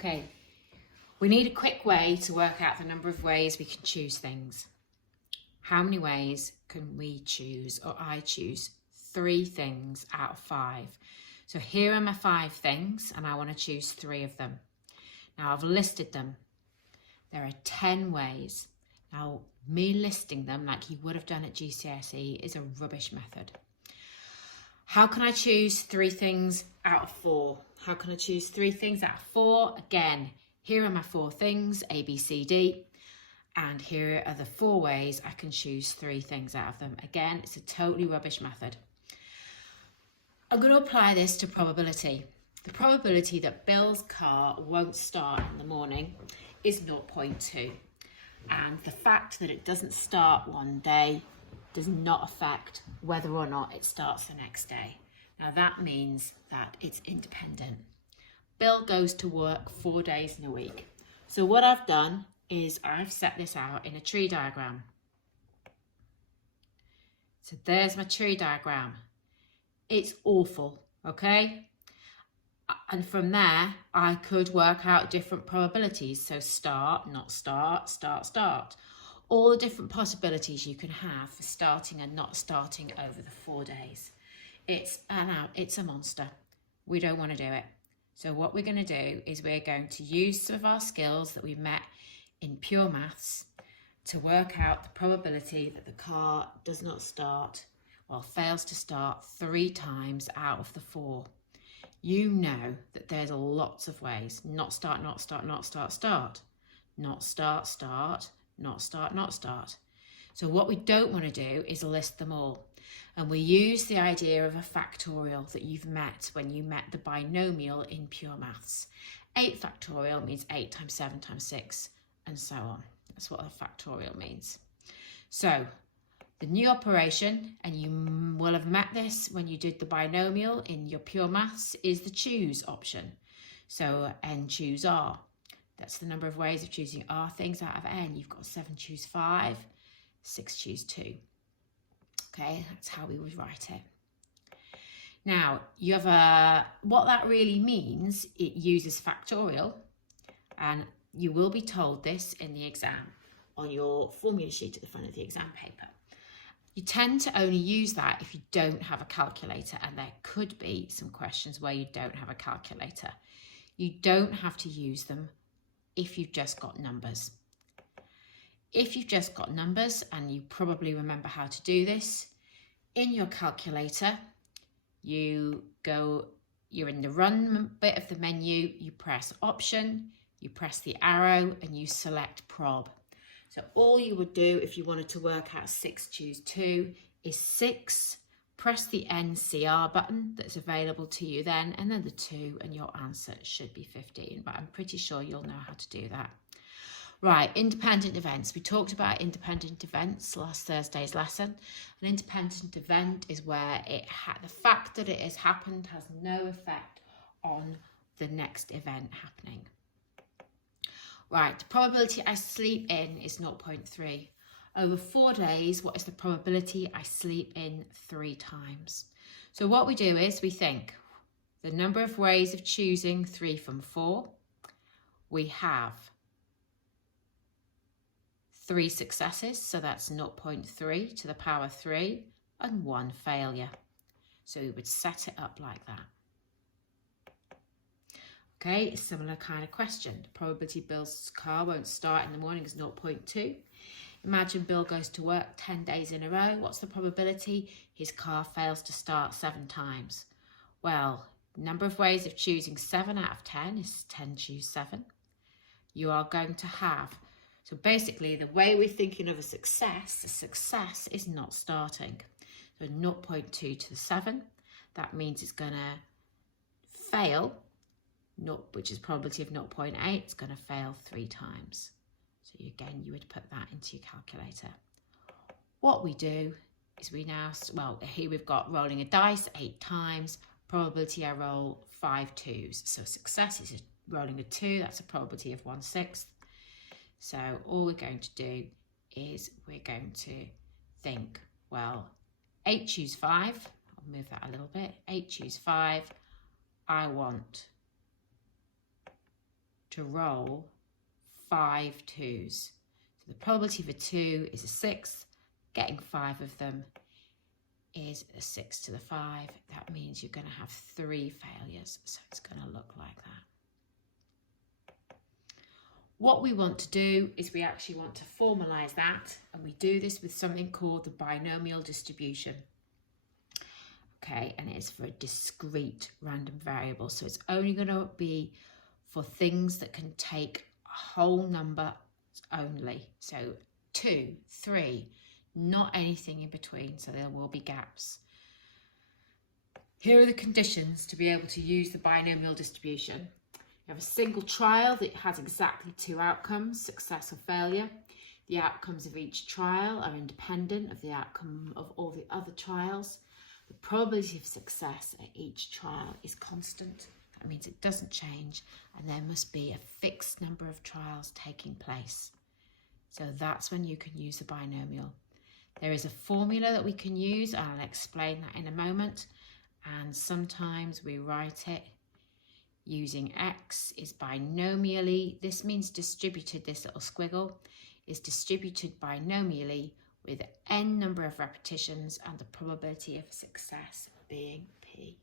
Okay, we need a quick way to work out the number of ways we can choose things. How many ways can we choose, or I choose 3 things out of 5? So here are my 5 things and I want to choose 3 of them. Now I've listed them. There are 10 ways. Now me listing them like you would have done at GCSE is a rubbish method. How can I choose 3 things out of 4? How can I choose 3 things out of 4? Again, here are my 4 things, A, B, C, D. And here are the 4 ways I can choose 3 things out of them. Again, it's a totally rubbish method. I'm going to apply this to probability. The probability that Bill's car won't start in the morning is 0.2. And the fact that it doesn't start one day does not affect whether or not it starts the next day. Now that means that it's independent. Bill goes to work 4 days in a week. So what I've done is I've set this out in a tree diagram. So there's my tree diagram. It's awful, okay? And from there, I could work out different probabilities. So start, not start, start, start. All the different possibilities you can have for starting and not starting over the 4 days. It's a monster. We don't want to do it. So what we're going to do is we're going to use some of our skills that we've met in pure maths to work out the probability that the car does not start, or fails to start 3 times out of the 4. You know that there's lots of ways. Not start, not start, not start, start. Not start, start, not start, not start. So what we don't want to do is list them all. And we use the idea of a factorial that you've met when you met the binomial in pure maths. 8 factorial means 8 times 7 times 6 and so on. That's what a factorial means. So the new operation, and you will have met this when you did the binomial in your pure maths, is the choose option. So n choose r. That's the number of ways of choosing r things out of n. You've got 7 choose 5, 6 choose 2. Okay, that's how we would write it. Now, you have what that really means, it uses factorial, and you will be told this in the exam on your formula sheet at the front of the exam paper. You tend to only use that if you don't have a calculator, and there could be some questions where you don't have a calculator. You don't have to use them if you've just got numbers. If you've just got numbers, and you probably remember how to do this, in your calculator, you're in the run bit of the menu, you press option, you press the arrow, and you select prob. So all you would do if you wanted to work out 6 choose 2 is 6, press the NCR button that's available to you then, and then the 2, and your answer should be 15, but I'm pretty sure you'll know how to do that. Right, independent events. We talked about independent events last Thursday's lesson. An independent event is where the fact that it has happened has no effect on the next event happening. Right, the probability I sleep in is 0.3. Over 4 days, what is the probability I sleep in 3 times? So what we do is we think the number of ways of choosing 3 from 4. We have 3 successes, so that's 0.3 to the power 3, and 1 failure. So we would set it up like that. Okay, a similar kind of question. The probability Bill's car won't start in the morning is 0.2. Imagine Bill goes to work 10 days in a row. What's the probability his car fails to start 7 times? Well, number of ways of choosing 7 out of 10 is 10 choose 7. You are going to have, so basically the way we're thinking of a success is not starting. So 0.2 to the 7, that means it's going to fail, which is probability of 0.8, it's going to fail 3 times. So again, you would put that into your calculator. What we do is we now, well, here we've got rolling a dice 8 times, probability I roll 5 2s. So success is rolling a 2, that's a probability of 1/6. So all we're going to do is we're going to think, well, 8 choose 5, I'll move that a little bit, 8 choose 5, I want to roll 5 2s. So the probability for 2 is a 6. Getting 5 of them is a 6 to the 5. That means you're going to have 3 failures. So it's going to look like that. What we want to do is we actually want to formalize that, and we do this with something called the binomial distribution. Okay, and it's for a discrete random variable. So it's only going to be for things that can take a whole number only. So 2, 3, not anything in between, so there will be gaps. Here are the conditions to be able to use the binomial distribution. You have a single trial that has exactly 2 outcomes, success or failure. The outcomes of each trial are independent of the outcome of all the other trials. The probability of success at each trial is constant. That means it doesn't change, and there must be a fixed number of trials taking place. So that's when you can use the binomial. There is a formula that we can use, and I'll explain that in a moment. And sometimes we write it using x is binomially, this means distributed, this little squiggle is distributed binomially with n number of repetitions and the probability of success being p.